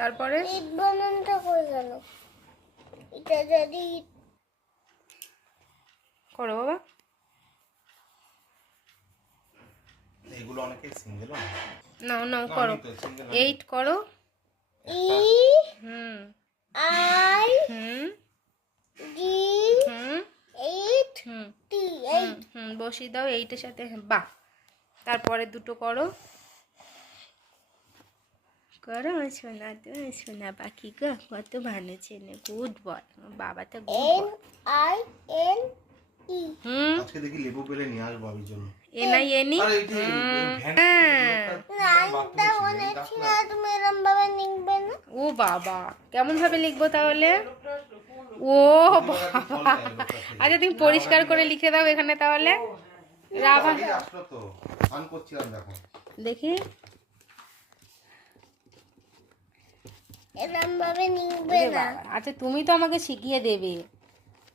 তারপরে ইট বানানটা হয়ে গেল। এটা যদি করো বাবা। এগুলো অনেকে সিঙ্গেল নাও নাও করো। 8 করো। ই হুম আই হুম ডি হুম 8 হুম টি হুম 8 হুম বসিয়ে দাও 8-এর সাথে। হ্যাঁ, বাহ। তারপরে দুটো করো। করো শোনা, তো শোনা পাখি গো, কত ভালো ছেলে, গুড বয়, বাবাটা গুড এন বয়। আই এন ই হুম আজকে দেখি লেবু পেলে নিয়ে আসবো বাবির জন্য। এনআইএনই। আরে এই যে ভ্যান নাইনটা বলেছিল তুমি এরম ভাবে লিখবে না। ও বাবা, কেমন ভাবে লিখবো তাহলে? ও বাবা, আচ্ছা তুমি পরিষ্কার করে লিখে দাও এখানে তাহলে। রাভা আসলো তো ফান করছিলাম দেখো। দেখি। এরম ভাবে লিখবে ওরে না। বাবা, আচ্ছা তুমি তো আমাকে শিখিয়ে দেবে,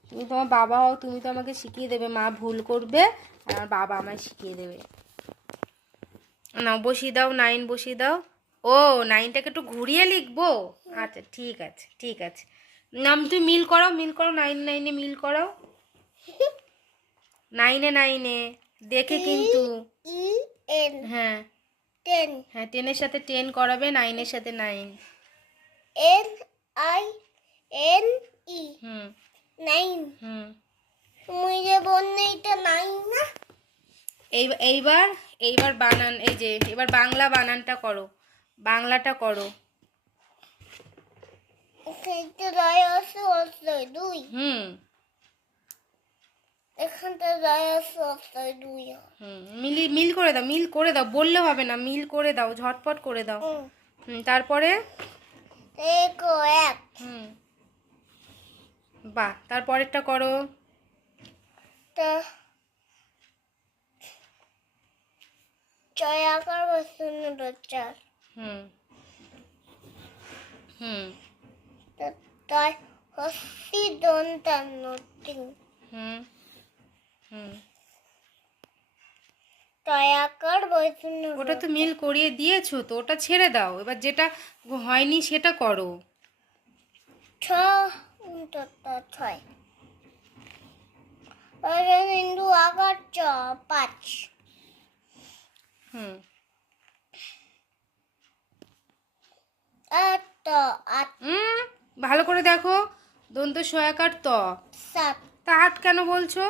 তুমি তোমার বাবা হও, তুমি তো আমাকে শিখিয়ে দেবে। মা ভুল করবে আর আমার বাবা আমায় শিখিয়ে দেবে। নাও বসিয়ে দাও, 9 বসিয়ে দাও। ও 9টাকে একটু ঘুরিয়ে লিখবো। আচ্ছা ঠিক আছে ঠিক আছে। নাম তুমি মিল করো, মিল করো, 9 মিল করো। 9 দেখে কিন্তু। ই এন হ্যাঁ 10 হ্যাঁ, 10-এর সাথে 10 করাবে, 9-এর সাথে 9। এন আই এন ই হুম 9 হুম। তুমি যে বললে এটা 9 না। এইবার এইবার বানান, এই যে এবার বাংলা বানানটা করো, বাংলাটা করো। এখানটা রায় আছে অস্তায় 2 হুম এখানটা রায় আছে অস্তায় 2 হুম মিল করে দাও, মিল করে দাও, বললে হবে না, মিল করে দাও, ঝটপট করে দাও। হুম তারপরে দেখো 1 হুম বাহ, তারপরেরটা করো। তা ছয় আকার বস্তু 4 হুম হুম তাই হস্তি দন্তান্ন 3 হুম হুম ছয় আকার বস্তু ওটা তো মিল করিয়ে দিয়েছো তো, ওটা ছেড়ে দাও, এবার যেটা হয়নি সেটা করো। 6 হিন্দু আকার 5 হুম 8 8 ভালো করে দেখো, দন্ত সয়াকার ত, 7 তা 8 কেন বলছো?